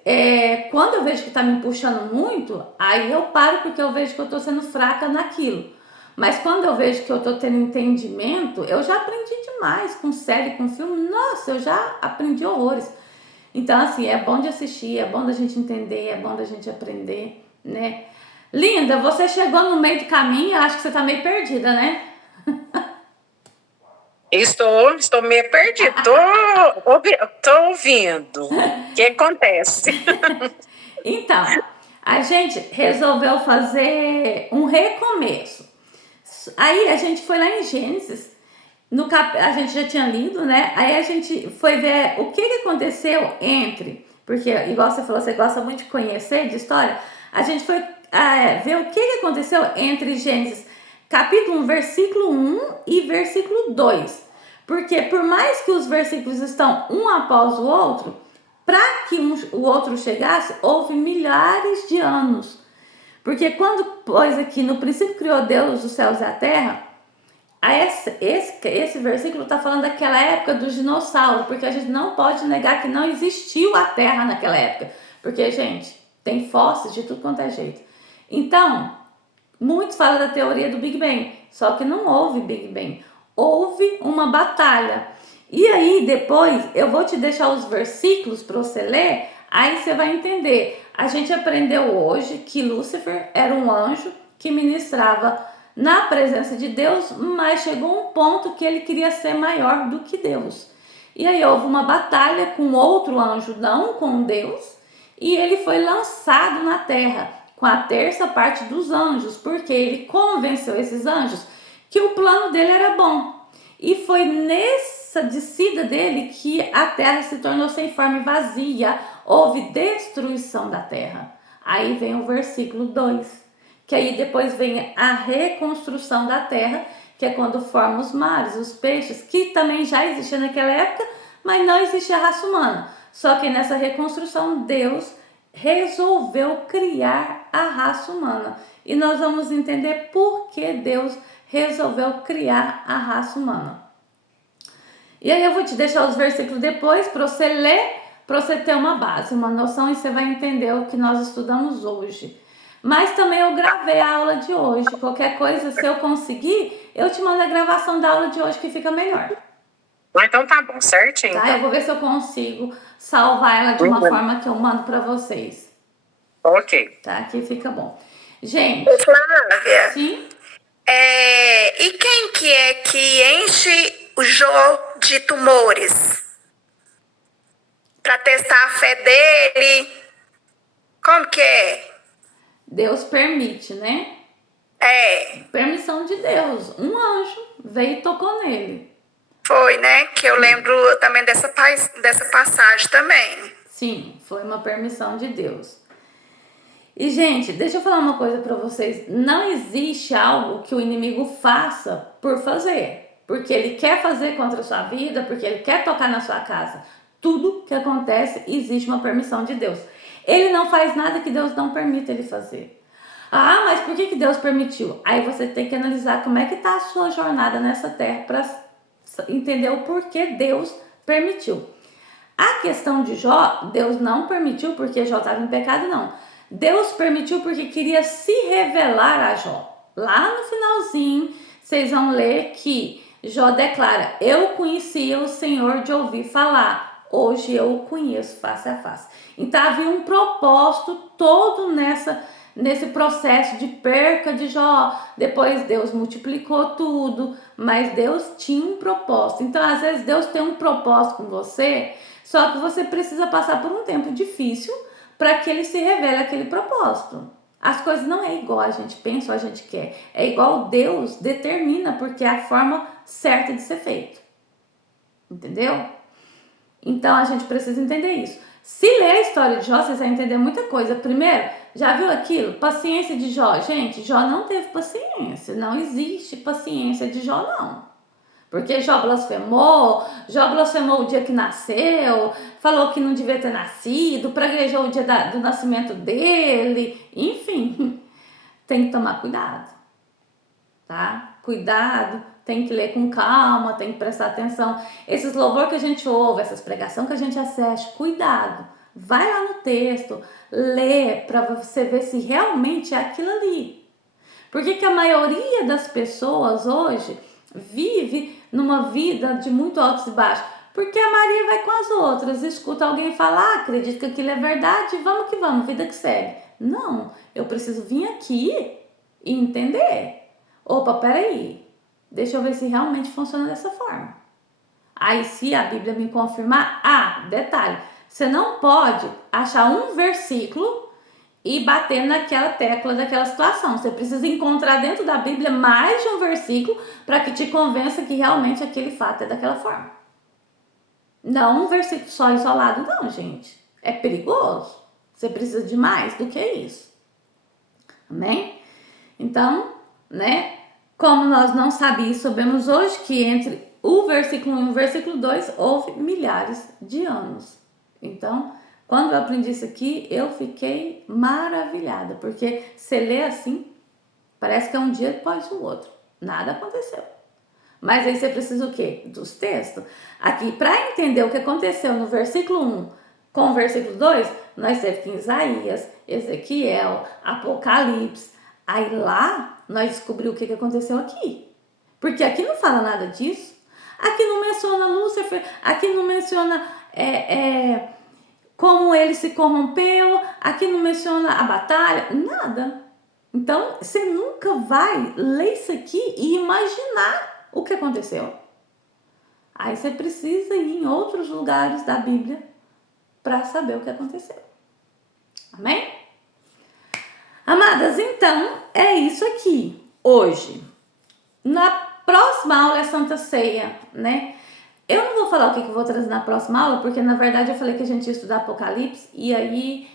Quando eu vejo que tá me puxando muito, aí eu paro porque eu vejo que eu tô sendo fraca naquilo. Mas quando eu vejo que eu tô tendo entendimento, eu já aprendi demais com série, com filme. Nossa, eu já aprendi horrores. Então, assim, é bom de assistir, é bom da gente entender, é bom da gente aprender, né? Linda, você chegou no meio do caminho, eu acho que você tá meio perdida, né? Estou meio perdida. Tô ouvindo. O que acontece? Então, a gente resolveu fazer um recomeço. Aí a gente foi lá em Gênesis, a gente já tinha lido, né? Aí a gente foi ver o que aconteceu porque igual você falou, você gosta muito de conhecer, de história, a gente foi ver o que aconteceu entre Gênesis capítulo 1, versículo 1 e versículo 2. Porque por mais que os versículos estão um após o outro, para que o outro chegasse, houve milhares de anos. Porque quando pôs aqui, no princípio criou Deus os céus e a terra, esse versículo está falando daquela época dos dinossauros, porque a gente não pode negar que não existiu a terra naquela época. Porque, gente, tem fósseis de tudo quanto é jeito. Então, muitos falam da teoria do Big Bang, só que não houve Big Bang. Houve uma batalha. E aí, depois, eu vou te deixar os versículos para você ler, aí você vai entender. A gente aprendeu hoje que Lúcifer era um anjo que ministrava na presença de Deus, mas chegou um ponto que ele queria ser maior do que Deus. E aí houve uma batalha com outro anjo, não com Deus, e ele foi lançado na terra com a terça parte dos anjos, porque ele convenceu esses anjos que o plano dele era bom. E foi nessa descida dele que a terra se tornou sem forma e vazia. Houve destruição da terra. Aí vem o versículo 2, que aí depois vem a reconstrução da terra, que é quando forma os mares, os peixes, que também já existia naquela época, mas não existia a raça humana. Só que nessa reconstrução, Deus resolveu criar a raça humana. E nós vamos entender por que Deus resolveu criar a raça humana. E aí eu vou te deixar os versículos depois para você ler, para você ter uma base, uma noção, e você vai entender o que nós estudamos hoje. Mas também eu gravei a aula de hoje. Qualquer coisa, se eu conseguir, eu te mando a gravação da aula de hoje que fica melhor. Então tá bom, certinho. Tá? Eu vou ver se eu consigo salvar ela de uma forma que eu mando para vocês. Ok. Tá? Que fica bom. Gente. Flávia. Sim? E quem que é que enche o Jô de tumores? Para testar a fé dele? Como que é? Deus permite, né? Permissão de Deus. Um anjo veio e tocou nele. Foi, né? Que eu lembro também dessa passagem também. Sim, foi uma permissão de Deus. E, gente, deixa eu falar uma coisa pra vocês. Não existe algo que o inimigo faça por fazer. porque ele quer fazer contra a sua vida, porque ele quer tocar na sua casa. Tudo que acontece, existe uma permissão de Deus. Ele não faz nada que Deus não permita ele fazer. Ah, mas por que Deus permitiu? Aí você tem que analisar como é que está a sua jornada nessa terra para entender o porquê Deus permitiu. A questão de Jó, Deus não permitiu porque Jó estava em pecado, não. Deus permitiu porque queria se revelar a Jó. Lá no finalzinho, vocês vão ler que Jó declara: eu conhecia o Senhor de ouvir falar, hoje eu o conheço face a face. Então havia um propósito todo nesse processo de perca de Jó. Depois Deus multiplicou tudo, mas Deus tinha um propósito. Então às vezes Deus tem um propósito com você, só que você precisa passar por um tempo difícil para que ele se revele aquele propósito. As coisas não é igual a gente pensa ou a gente quer. É igual Deus determina, porque é a forma certa de ser feito. Entendeu? Então a gente precisa entender isso. Se ler a história de Jó, vocês vão entender muita coisa. Primeiro, já viu aquilo? Paciência de Jó. Gente, Jó não teve paciência. Não existe paciência de Jó, não. Porque Jó blasfemou o dia que nasceu, falou que não devia ter nascido, praguejou o dia do nascimento dele, enfim, tem que tomar cuidado, tá? Cuidado, tem que ler com calma, tem que prestar atenção. Esses louvor que a gente ouve, essas pregações que a gente assiste, cuidado, vai lá no texto, lê para você ver se realmente é aquilo ali. Porque que a maioria das pessoas hoje vive numa vida de muito altos e baixos, porque a Maria vai com as outras, escuta alguém falar, acredita que aquilo é verdade, vamos que vamos, vida que segue. Não, eu preciso vir aqui e entender. Opa, peraí, deixa eu ver se realmente funciona dessa forma. Aí se a Bíblia me confirmar, detalhe, você não pode achar um versículo e bater naquela tecla daquela situação. Você precisa encontrar dentro da Bíblia mais de um versículo para que te convença que realmente aquele fato é daquela forma. Não um versículo só isolado, não, gente. É perigoso. Você precisa de mais do que isso. Amém? Então, né? Como nós não sabemos hoje que entre o versículo 1 e o versículo 2 houve milhares de anos. Então, quando eu aprendi isso aqui, eu fiquei maravilhada, porque você lê assim, parece que é um dia após o outro. Nada aconteceu. Mas aí você precisa o quê? Dos textos. Aqui, para entender o que aconteceu no versículo 1 com o versículo 2, nós temos que em Isaías, Ezequiel, Apocalipse. Aí lá, nós descobrimos o que aconteceu aqui. Porque aqui não fala nada disso. Aqui não menciona Lúcifer, aqui não menciona como ele se corrompeu, aqui não menciona a batalha, nada. Então, você nunca vai ler isso aqui e imaginar o que aconteceu. Aí você precisa ir em outros lugares da Bíblia para saber o que aconteceu. Amém? Amadas, então, é isso aqui, hoje. Na próxima aula é Santa Ceia, né? Eu não vou falar o que eu vou trazer na próxima aula, porque na verdade eu falei que a gente ia estudar Apocalipse, e aí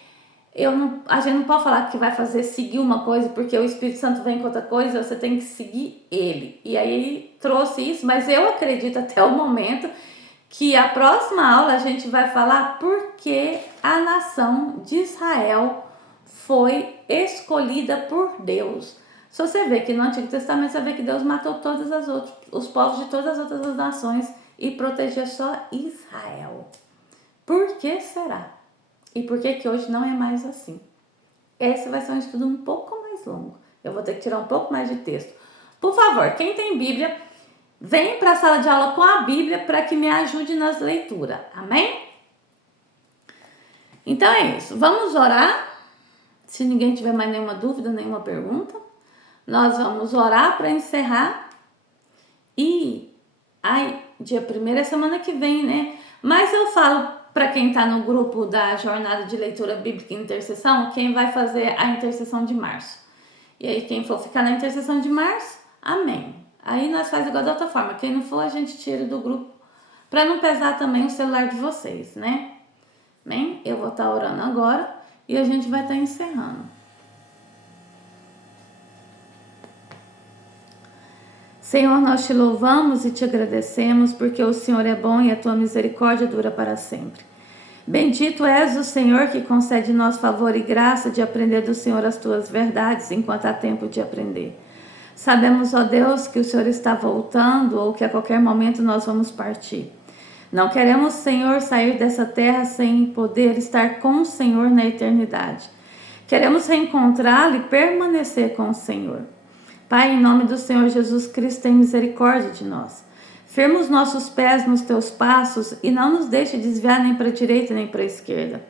a gente não pode falar que vai seguir uma coisa, porque o Espírito Santo vem com outra coisa, você tem que seguir ele. E aí trouxe isso, mas eu acredito até o momento que a próxima aula a gente vai falar por que a nação de Israel foi escolhida por Deus. Se você vê que no Antigo Testamento, você vê que Deus matou os povos de todas as outras nações e protegia só Israel. Por que será? E por que hoje não é mais assim? Esse vai ser um estudo um pouco mais longo. Eu vou ter que tirar um pouco mais de texto. Por favor, quem tem Bíblia, vem para a sala de aula com a Bíblia para que me ajude nas leituras. Amém? Então é isso. Vamos orar. Se ninguém tiver mais nenhuma dúvida, nenhuma pergunta, nós vamos orar para encerrar. E dia 1º é semana que vem, né? Mas eu falo para quem está no grupo da Jornada de Leitura Bíblica e Intercessão, quem vai fazer a intercessão de março. E aí quem for ficar na intercessão de março, amém. Aí nós faz igual da outra forma. Quem não for, a gente tira do grupo para não pesar também o celular de vocês, né? Amém? Eu vou estar orando agora e a gente vai estar encerrando. Senhor, nós te louvamos e te agradecemos porque o Senhor é bom e a tua misericórdia dura para sempre. Bendito és o Senhor que concede nós favor e graça de aprender do Senhor as tuas verdades enquanto há tempo de aprender. Sabemos, ó Deus, que o Senhor está voltando ou que a qualquer momento nós vamos partir. Não queremos, Senhor, sair dessa terra sem poder estar com o Senhor na eternidade. Queremos reencontrá-lo e permanecer com o Senhor. Pai, em nome do Senhor Jesus Cristo, tem misericórdia de nós. Firma os nossos pés nos teus passos e não nos deixe desviar nem para a direita nem para a esquerda.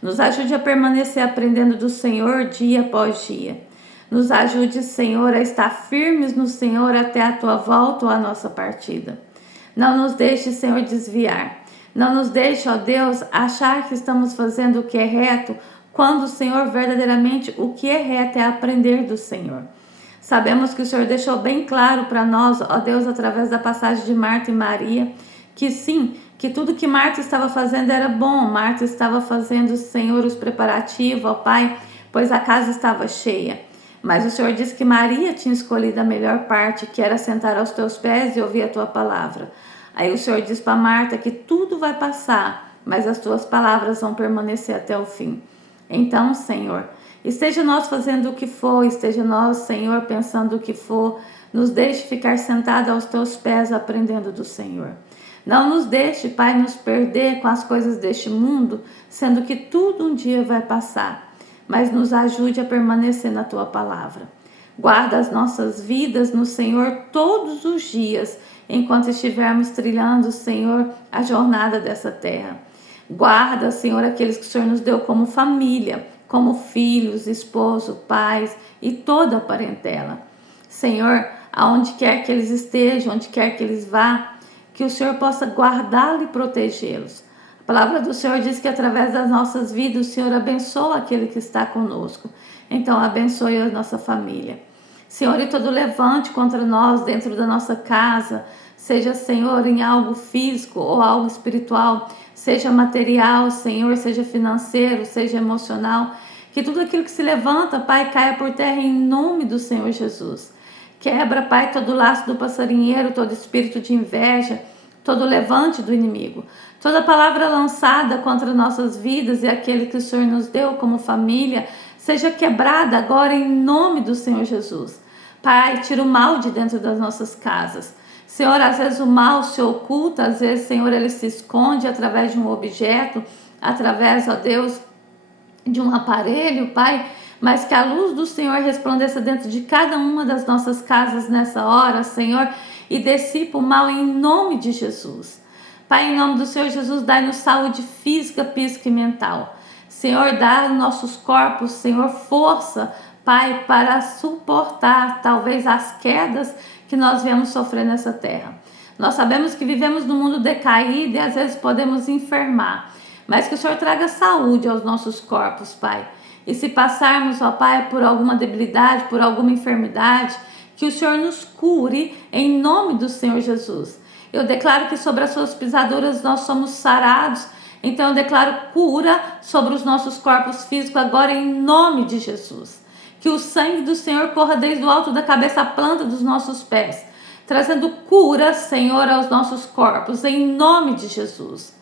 Nos ajude a permanecer aprendendo do Senhor dia após dia. Nos ajude, Senhor, a estar firmes no Senhor até a tua volta ou a nossa partida. Não nos deixe, Senhor, desviar. Não nos deixe, ó Deus, achar que estamos fazendo o que é reto, quando, Senhor, verdadeiramente o que é reto é aprender do Senhor. Sabemos que o Senhor deixou bem claro para nós, ó Deus, através da passagem de Marta e Maria, que sim, que tudo que Marta estava fazendo era bom. Marta estava fazendo, Senhor, os preparativos, ó Pai, pois a casa estava cheia. Mas o Senhor disse que Maria tinha escolhido a melhor parte, que era sentar aos teus pés e ouvir a tua palavra. Aí o Senhor diz para Marta que tudo vai passar, mas as tuas palavras vão permanecer até o fim. Então, Senhor, esteja nós fazendo o que for, esteja nós, Senhor, pensando o que for, nos deixe ficar sentado aos teus pés aprendendo do Senhor. Não nos deixe, Pai, nos perder com as coisas deste mundo, sendo que tudo um dia vai passar, mas nos ajude a permanecer na tua palavra. Guarda as nossas vidas no Senhor todos os dias, enquanto estivermos trilhando, Senhor, a jornada dessa terra. Guarda, Senhor, aqueles que o Senhor nos deu como família, como filhos, esposo, pais e toda a parentela. Senhor, aonde quer que eles estejam, onde quer que eles vá, que o Senhor possa guardá-los e protegê-los. A palavra do Senhor diz que através das nossas vidas o Senhor abençoa aquele que está conosco. Então abençoe a nossa família. Senhor, e todo levante contra nós dentro da nossa casa, seja, Senhor, em algo físico ou algo espiritual, seja material, Senhor, seja financeiro, seja emocional, que tudo aquilo que se levanta, Pai, caia por terra em nome do Senhor Jesus. Quebra, Pai, todo laço do passarinheiro, todo espírito de inveja, todo levante do inimigo, toda palavra lançada contra nossas vidas e aquele que o Senhor nos deu como família, seja quebrada agora em nome do Senhor Jesus. Pai, tira o mal de dentro das nossas casas. Senhor, às vezes o mal se oculta, às vezes, Senhor, ele se esconde através de um objeto, através, ó Deus, de um aparelho, Pai, mas que a luz do Senhor resplandeça dentro de cada uma das nossas casas nessa hora, Senhor, e dissipa o mal em nome de Jesus. Pai, em nome do Senhor Jesus, dai-nos saúde física, psíquica e mental. Senhor, dá aos nossos corpos, Senhor, força, Pai, para suportar talvez as quedas que nós viemos sofrer nessa terra. Nós sabemos que vivemos num mundo decaído e às vezes podemos enfermar, mas que o Senhor traga saúde aos nossos corpos, Pai. E se passarmos, ó Pai, por alguma debilidade, por alguma enfermidade, que o Senhor nos cure em nome do Senhor Jesus. Eu declaro que sobre as suas pisaduras nós somos sarados, então eu declaro cura sobre os nossos corpos físicos agora em nome de Jesus. Que o sangue do Senhor corra desde o alto da cabeça à planta dos nossos pés, trazendo cura, Senhor, aos nossos corpos, em nome de Jesus.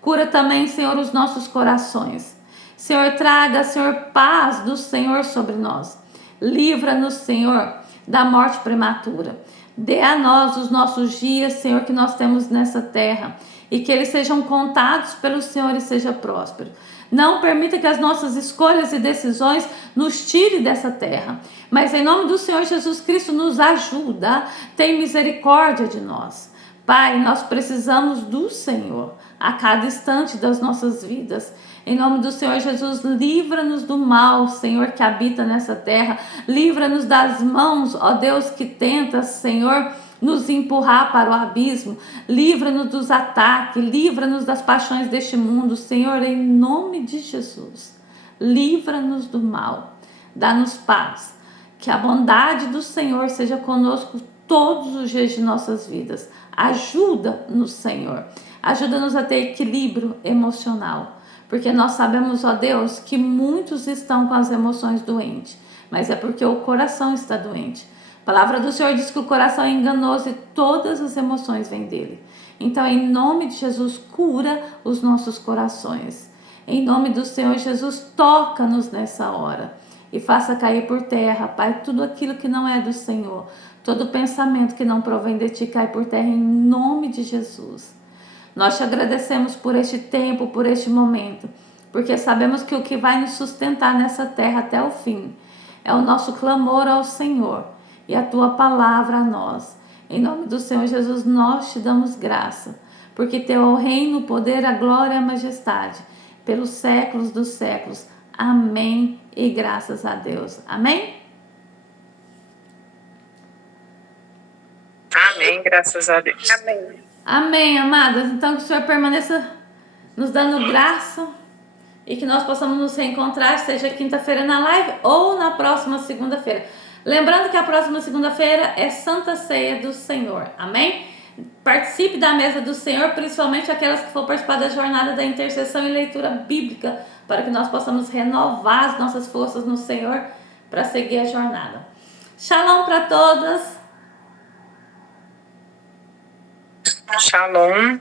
Cura também, Senhor, os nossos corações. Senhor, traga, Senhor, paz do Senhor sobre nós. Livra-nos, Senhor, da morte prematura. Dê a nós os nossos dias, Senhor, que nós temos nessa terra, e que eles sejam contados pelo Senhor e seja próspero. Não permita que as nossas escolhas e decisões nos tirem dessa terra. Mas em nome do Senhor Jesus Cristo, nos ajuda. Tem misericórdia de nós. Pai, nós precisamos do Senhor a cada instante das nossas vidas. Em nome do Senhor Jesus, livra-nos do mal, Senhor, que habita nessa terra. Livra-nos das mãos, ó Deus, que tenta, Senhor, nos empurrar para o abismo. Livra-nos dos ataques, livra-nos das paixões deste mundo, Senhor, em nome de Jesus. Livra-nos do mal, dá-nos paz. Que a bondade do Senhor seja conosco todos os dias de nossas vidas. Ajuda-nos, Senhor. Ajuda-nos a ter equilíbrio emocional. Porque nós sabemos, ó Deus, que muitos estão com as emoções doentes. Mas é porque o coração está doente. A palavra do Senhor diz que o coração é enganoso e todas as emoções vêm dele. Então, em nome de Jesus, cura os nossos corações. Em nome do Senhor Jesus, toca-nos nessa hora e faça cair por terra, Pai, tudo aquilo que não é do Senhor. Todo pensamento que não provém de ti cai por terra em nome de Jesus. Nós te agradecemos por este tempo, por este momento, porque sabemos que o que vai nos sustentar nessa terra até o fim é o nosso clamor ao Senhor e a tua palavra a nós. Em nome do Senhor Jesus, nós te damos graça, porque teu é o reino, o poder, a glória e a majestade, pelos séculos dos séculos. Amém e graças a Deus. Amém? Amém, graças a Deus. Amém. Amém, amadas. Então que o Senhor permaneça nos dando graça e que nós possamos nos reencontrar, seja quinta-feira na live ou na próxima segunda-feira. Lembrando que a próxima segunda-feira é Santa Ceia do Senhor. Amém? Participe da mesa do Senhor, principalmente aquelas que for participar da jornada da intercessão e leitura bíblica, para que nós possamos renovar as nossas forças no Senhor para seguir a jornada. Shalom para todas. Shalom.